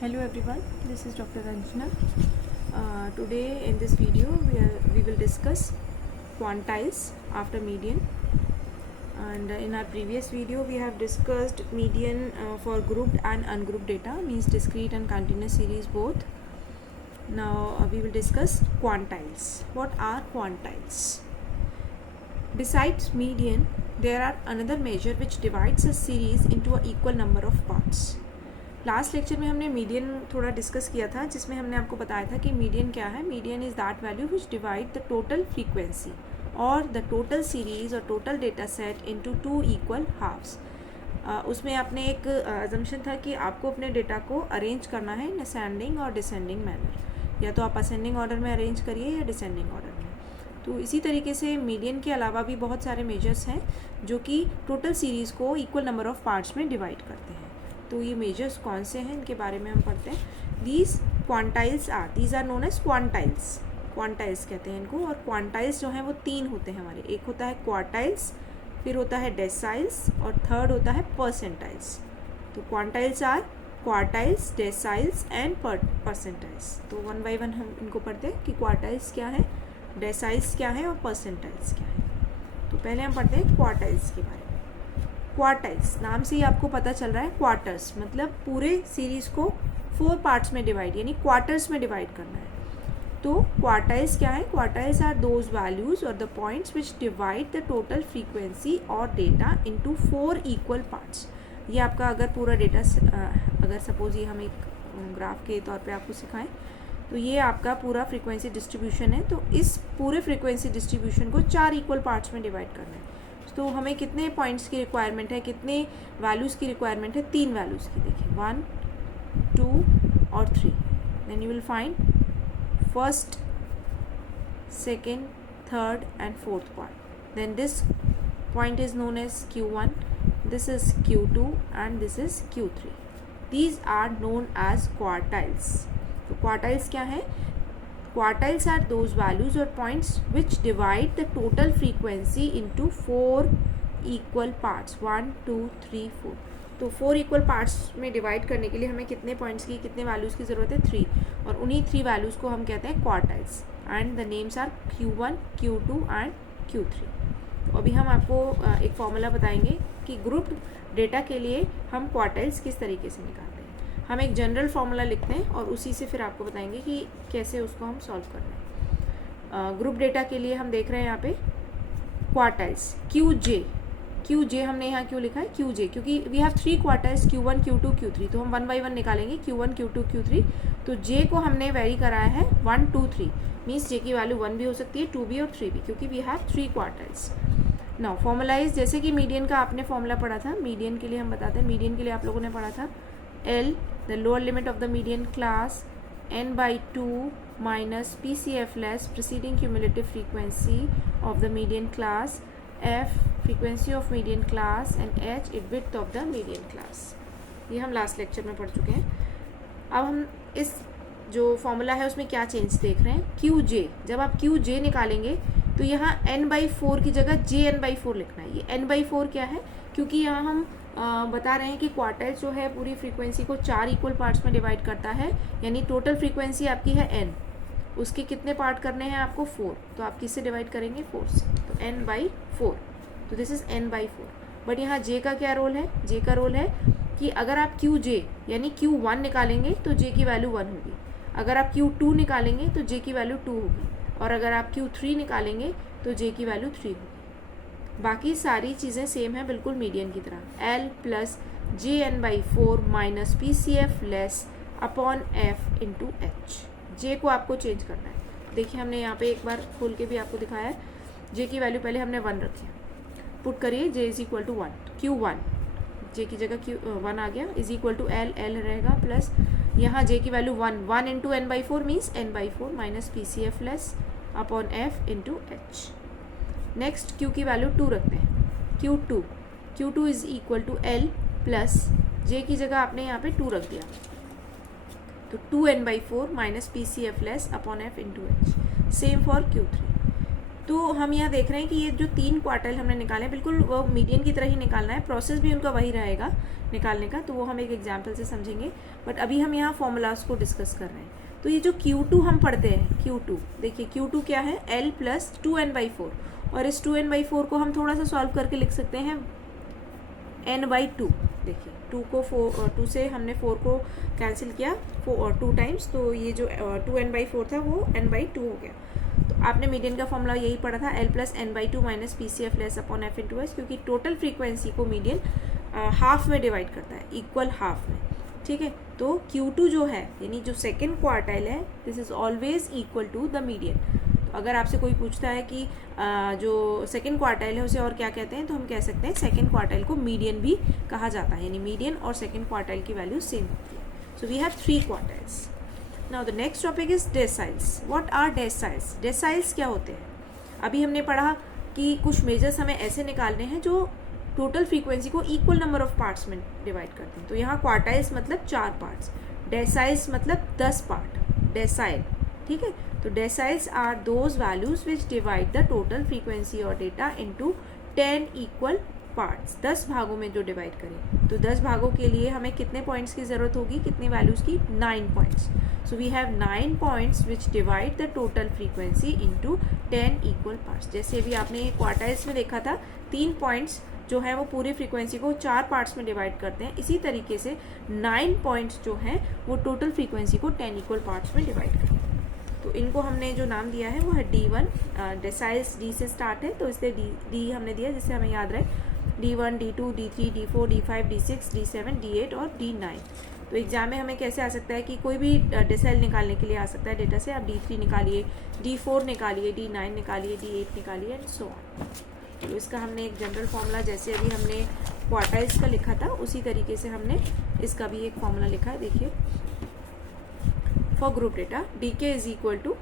Hello everyone, this is Dr. Ranjana. Today in this video we will discuss quantiles after median, and in our previous video we have discussed median for grouped and ungrouped data, means discrete and continuous series both. Now we will discuss quantiles. What are quantiles? Besides median, there are another measure which divides a series into an equal number of parts. Last lecture में हमने median थोड़ा discuss किया था, जिसमें हमने आपको बताया था कि मीडियन क्या है. Median is that value which divide the total frequency और द टोटल सीरीज और total data set into two equal halves. उसमें आपने एक अजम्पशन था कि आपको अपने डेटा को अरेंज करना है इन असेंडिंग और डिसेंडिंग मैनर, या तो आप असेंडिंग ऑर्डर में अरेंज करिए या डिसेंडिंग ऑर्डर में. तो इसी तरीके से मीडियन के अलावा भी बहुत सारे मेजर्स हैं जो कि टोटल सीरीज़ को इक्वल नंबर ऑफ पार्ट्स में डिवाइड करते हैं. तो ये मेजर्स कौन से हैं, इनके बारे में हम पढ़ते हैं. These are known as quantiles. Quantiles कहते हैं इनको. और क्वांटाइल्स जो हैं वो तीन होते हैं हमारे. एक होता है क्वार्टाइल्स, फिर होता है डेसाइल्स, और थर्ड होता है परसेंटाइल्स. तो quantiles are quartiles, deciles and percentiles. तो वन बाय वन हम इनको पढ़ते हैं कि क्वार्टाइल्स क्या है, डेसाइल्स क्या है और परसेंटाइल्स क्या है. तो पहले हम पढ़ते हैं क्वार्टाइल्स के बारे में. क्वार्टाइल्स नाम से ही आपको पता चल रहा है, क्वार्टर्स मतलब पूरे सीरीज़ को 4 पार्ट्स में डिवाइड, यानी क्वार्टर्स में डिवाइड करना है. तो क्वार्टाइल्स क्या है? क्वार्टाइल्स आर दोज वैल्यूज और the points which divide the total frequency और डेटा इनटू 4 इक्वल पार्ट्स. ये आपका अगर पूरा डेटा अगर सपोज ये हम एक ग्राफ के तौर पे आपको सिखाएं, तो ये आपका पूरा फ्रीक्वेंसी डिस्ट्रीब्यूशन है. तो इस पूरे फ्रीक्वेंसी डिस्ट्रीब्यूशन को 4 इक्वल पार्ट्स में डिवाइड करना है. तो हमें कितने पॉइंट्स की रिक्वायरमेंट है, कितने वैल्यूज़ की रिक्वायरमेंट है? 3 वैल्यूज़ की. देखिए 1, 2 और 3. Then you will find first, second, third and fourth part. Then this point is known as Q1, this is Q2 and this is Q3. These are known as quartiles. तो quartiles क्या है? Quartiles are those values or points which divide the total frequency into 4 equal parts. 1, 2, 3, 4. तो 4 equal parts में divide करने के लिए हमें कितने पॉइंट्स की, कितने वैल्यूज़ की ज़रूरत है? 3. और उन्हीं 3 वैल्यूज़ को हम कहते हैं quartiles. And the names are Q1, Q2 and Q3. तो अभी हम आपको एक फॉर्मूला बताएंगे कि ग्रुप्ड डेटा के लिए हम क्वार्टाइल्स किस तरीके से निकालते हैं. हम एक जनरल फार्मूला लिखते हैं और उसी से फिर आपको बताएंगे कि कैसे उसको हम सॉल्व कर रहे हैं. ग्रुप डेटा के लिए हम देख रहे हैं यहाँ पे क्वार्टाइल्स. क्यू जे हमने यहाँ क्यों लिखा है Qj? क्योंकि we have 3 quartiles, Q1, Q2, Q3. तो हम 1 बाई 1 निकालेंगे Q1, Q2, Q3. तो J को हमने वेरी कराया है 1, 2, 3. मीन्स J की वैल्यू 1 भी हो सकती है, 2 भी और 3 भी, क्योंकि we have 3 quartiles. Now formulise, जैसे कि मीडियन का आपने फॉर्मूला पढ़ा था. मीडियन के लिए हम बताते हैं. मीडियन के लिए आप लोगों ने पढ़ा था L, the lower limit of the median class, n by 2 minus PCF less preceding cumulative frequency of the median class, F frequency of median class and H width of the median class. ये हम last lecture में पढ़ चुके हैं. अब हम इस जो फॉर्मूला है उसमें क्या चेंज देख रहे हैं. Qj, जब आप Qj निकालेंगे तो यहाँ n by 4 की जगह Jn by 4 लिखना है. ये n by 4 क्या है? क्योंकि यहाँ हम बता रहे हैं कि क्वार्टाइल्स जो है पूरी फ्रीक्वेंसी को 4 इक्वल पार्ट्स में डिवाइड करता है, यानी टोटल फ्रीक्वेंसी आपकी है n. उसके कितने पार्ट करने हैं आपको? 4. तो आप किससे डिवाइड करेंगे? 4 से. तो n बाई 4. तो this is n by 4. But यहाँ j का क्या रोल है? j का रोल है कि अगर आप Qj यानी Q1 निकालेंगे तो j की वैल्यू 1 होगी. अगर आप Q2 निकालेंगे तो j की वैल्यू 2 होगी. और अगर आप Q3 निकालेंगे तो j की वैल्यू 3 होगी. बाकी सारी चीज़ें सेम हैं बिल्कुल मीडियन की तरह. L plus Jn by 4 minus PCF less upon F into H. J को आपको चेंज करना है. देखिए हमने यहाँ पे एक बार खोल के भी आपको दिखाया है. J की वैल्यू पहले हमने 1 रखी है. पुट करिए J is equal to 1. Q1 J की जगह Q1 आ गया, इज इक्वल टू L रहेगा प्लस यहाँ J की value 1 into n by 4 means n by 4 minus PCF less upon F into H. Next Q की वैल्यू 2 रखते हैं. Q2 is equal to L plus J की जगह आपने यहाँ पे 2 रख दिया, तो 2n by 4 minus PCF less upon F into H. Same for Q3. तो हम यहाँ देख रहे हैं कि ये जो 3 क्वार्टाइल हमने निकाले हैं बिल्कुल वो मीडियन की तरह ही निकालना है, प्रोसेस भी उनका वही रहेगा निकालने का, तो वो हम एक एग्जाम्पल से समझेंगे। बट अभी हम यहाँ फॉर्मूलाज को डिस्कस कर रहे हैं। तो ये जो Q2 हम पढ़ते हैं, Q2 देखिए, Q2 क्या है, L प्लस 2n/4, और इस 2n/4 को हम थोड़ा सा सॉल्व करके लिख सकते हैं n/2। देखिए 2 से हमने 4 को कैंसिल किया 2 टाइम्स, तो ये जो 2n/4 था वो n/2 हो गया। तो आपने मीडियन का फॉर्मूला यही पढ़ा था, L plus n/2 minus PCF less upon F into S, क्योंकि टोटल फ्रीक्वेंसी को मीडियन हाफ में डिवाइड करता है, इक्वल हाफ में। ठीक है, तो Q2 जो है यानी जो सेकेंड क्वार्टाइल है, this is always equal to the median. तो अगर आपसे कोई पूछता है कि जो सेकेंड क्वार्टाइल है उसे और क्या कहते हैं, तो हम कह सकते हैं सेकेंड क्वार्टाइल को मीडियन भी कहा जाता है, यानी मीडियन और सेकेंड क्वार्टाइल की वैल्यू सेम होती है। So we have 3 quartiles. Now the next topic is deciles. What are deciles? Deciles क्या होते हैं? अभी हमने पढ़ा कि कुछ मेजर्स हमें ऐसे निकालने हैं जो टोटल फ्रीक्वेंसी को इक्वल नंबर ऑफ पार्ट्स में डिवाइड करते हैं। तो यहाँ क्वार्टाइल्स मतलब 4 पार्ट्स, डेसाइल्स मतलब 10 पार्ट, डेसाइल। ठीक है, तो deciles are those values which divide the total frequency और डेटा इनटू 10 इक्वल पार्ट्स। 10 भागों में जो डिवाइड करें, तो 10 भागों के लिए हमें कितने पॉइंट्स की ज़रूरत होगी, कितनी वैल्यूज़ की? 9 points. So we have 9 points which divide the total frequency into 10 equal parts. जैसे अभी आपने क्वार्टाइल्स में देखा था, 3 पॉइंट्स जो है वो पूरी फ्रीक्वेंसी को 4 पार्ट्स में डिवाइड करते हैं, इसी तरीके से 9 पॉइंट्स जो हैं वो टोटल फ्रीक्वेंसी को 10 इक्वल पार्ट्स में डिवाइड करते हैं। तो इनको हमने जो नाम दिया है वो है D1, डेसाइल्स D से स्टार्ट है, तो इसलिए D हमने दिया जिससे हमें याद रहे, D1, D2, D3, D4, D5, D6, D7, D8 और D9। तो एग्जाम में हमें कैसे आ सकता है कि कोई भी डेसाइल निकालने के लिए आ सकता है डेटा से, आप D3 निकालिए, D4 निकालिए, D9 निकालिए, D8 निकालिए एंड सो ऑन। तो इसका हमने एक जनरल फॉर्मूला, जैसे अभी हमने क्वार्टाइल्स का लिखा था उसी तरीके से हमने इसका भी एक फॉर्मूला लिखा है। देखिए, for group data dk is equal to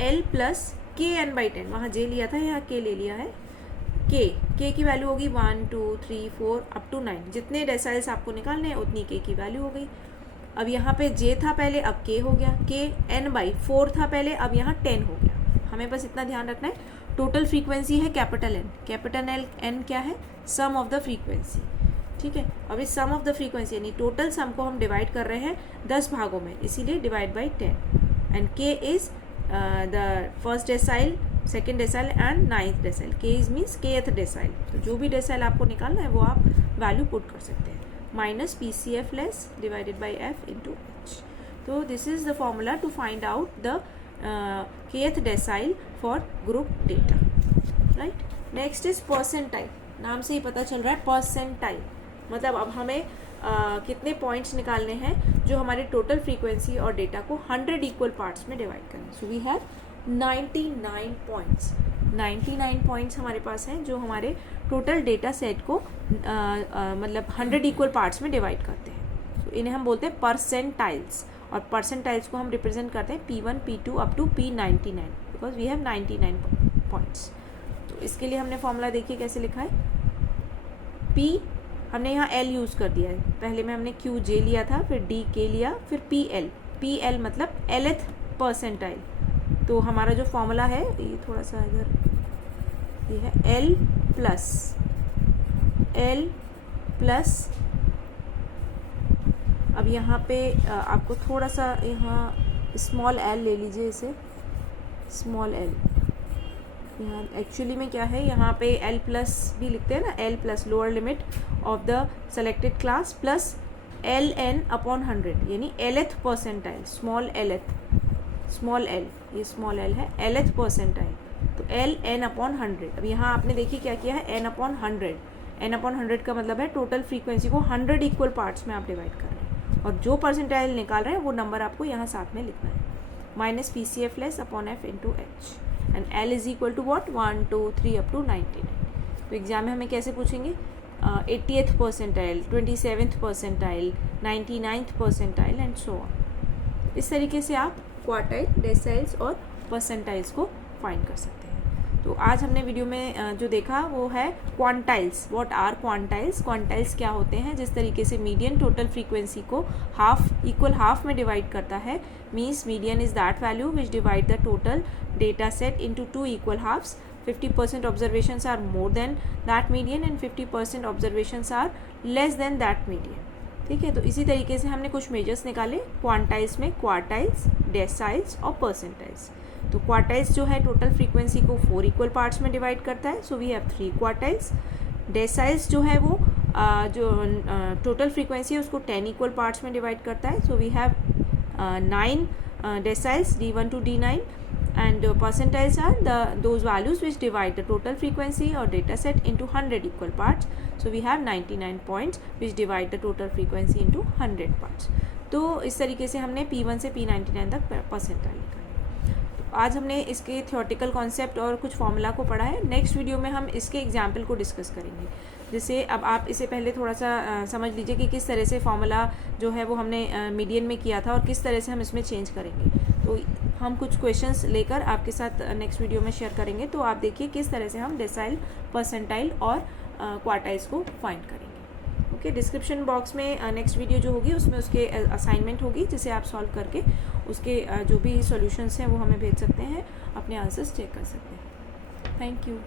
L plus KN/10, वहाँ J लिया था, यहाँ K ले लिया है। K की वैल्यू होगी 1, 2, 3, 4 अप टू 9, जितने डेसाइल्स आपको निकालने हैं उतनी K की वैल्यू हो गई। अब यहाँ पे J था पहले, अब K हो गया, K N/4 था पहले, अब यहाँ 10 हो गया। हमें बस इतना ध्यान रखना है, टोटल फ्रीक्वेंसी है कैपिटल N, कैपिटल N क्या है? सम ऑफ द फ्रीक्वेंसी। ठीक है, अब इस सम ऑफ द फ्रीक्वेंसी यानी टोटल सम को हम डिवाइड कर रहे हैं 10 भागों में, इसीलिए divide by 10। And K is the first decyl, second decyl and 9th decyl. K is means kth decyl. तो जो भी डेसाइल आपको निकालना है वो आप वैल्यू पुट कर सकते हैं, minus PCF less divided by F into H। तो this is the formula to find out the kth decile for group data, right. Next is percentile. नाम से ही पता चल रहा है परसेंटाइल, मतलब अब हमें कितने पॉइंट्स निकालने हैं जो हमारे टोटल फ्रीक्वेंसी और डेटा को 100 इक्वल पार्ट्स में डिवाइड करें। So we have 99 points. 99 points हमारे पास हैं जो हमारे टोटल डेटा सेट को मतलब 100 इक्वल पार्ट्स में डिवाइड करते हैं। तो इन्हें हम बोलते हैं परसेंटाइल्स, और परसेंटाइल्स को हम रिप्रेजेंट करते हैं P1, P2 up to P99, because we have 99 points. तो इसके लिए हमने फॉर्मूला देखिए कैसे लिखा है। P हमने यहाँ L यूज़ कर दिया है, पहले में हमने QJ लिया था, फिर DK लिया, फिर PL मतलब Lth परसेंटाइल। तो हमारा जो फॉर्मूला है ये थोड़ा सा इधर, ये है L प्लस अब यहाँ पे आपको थोड़ा सा यहाँ स्मॉल l ले लीजिए, इसे स्मॉल l। यहाँ एक्चुअली में क्या है, यहाँ पे L प्लस भी लिखते हैं ना, L plus lower limit of the selected class plus LN upon 100, यानी Lth परसेंटाइल, स्मॉल l, ये स्मॉल l है, Lth परसेंटाइल, तो LN अपॉन 100। अब यहाँ आपने देखिए क्या किया है, N अपॉन 100 का मतलब है टोटल फ्रीक्वेंसी को 100 इक्वल पार्ट्स में आप डिवाइड कर रहे हैं, और जो परसेंटाइल निकाल रहे हैं वो नंबर आपको यहाँ साथ में लिखना है, minus PCF less upon F into H, and L is equal to what, 1, 2, 3 up to 99। तो एग्जाम में हमें कैसे पूछेंगे, 80th percentile, 27th percentile, 99th percentile and so on. इस तरीके से आप क्वार्टाइल, डेसाइल्स और परसेंटाइल्स को फाइंड कर सकते हैं। तो आज हमने वीडियो में जो देखा वो है quantiles. What are quantiles? Quantiles क्या होते हैं? जिस तरीके से मीडियन टोटल फ्रीक्वेंसी को इक्वल हाफ में डिवाइड करता है, means median is that value which divide the total data set into 2 equal halves. 50% observations are more than that median and 50% observations are less than that median. ठीक है, तो इसी तरीके से हमने कुछ मेजर्स निकाले क्वांटाइल्स में, क्वार्टाइल्स, डेसाइल्स और परसेंटाइल्स। तो क्वार्टाइल्स जो है टोटल फ्रीक्वेंसी को 4 इक्वल पार्ट्स में डिवाइड करता है, so we have 3 quartiles. Deciles जो है वो जो टोटल फ्रीक्वेंसी है उसको 10 इक्वल पार्ट्स में डिवाइड करता है, so we have 9 deciles D1 to D9, and percentiles are those values which divide the total frequency or data set into 100 equal parts. So we have 99 points which divide the total frequency into 100 parts. तो इस तरीके से हमने P1 से P99 तक percentile निकाले। तो आज हमने इसके थियोरेटिकल कॉन्सेप्ट और कुछ फॉर्मूला को पढ़ा है। नेक्स्ट वीडियो में हम इसके एग्जाम्पल को डिस्कस करेंगे। जैसे अब आप इसे पहले थोड़ा सा समझ लीजिए कि किस तरह से फॉर्मूला जो है वो हमने मीडियन में किया था और किस तरह से हम इसमें चेंज करेंगे। तो हम कुछ क्वेश्चंस लेकर आपके साथ नेक्स्ट वीडियो में शेयर करेंगे, तो आप देखिए किस तरह से हम डेसाइल, परसेंटाइल और क्वार्टाइल्स को फाइंड करेंगे। ओके, डिस्क्रिप्शन बॉक्स में नेक्स्ट वीडियो जो होगी उसमें उसके असाइनमेंट होगी, जिसे आप सॉल्व करके उसके जो भी सॉल्यूशंस हैं वो हमें भेज सकते हैं, अपने आंसर्स चेक कर सकते हैं। Thank you.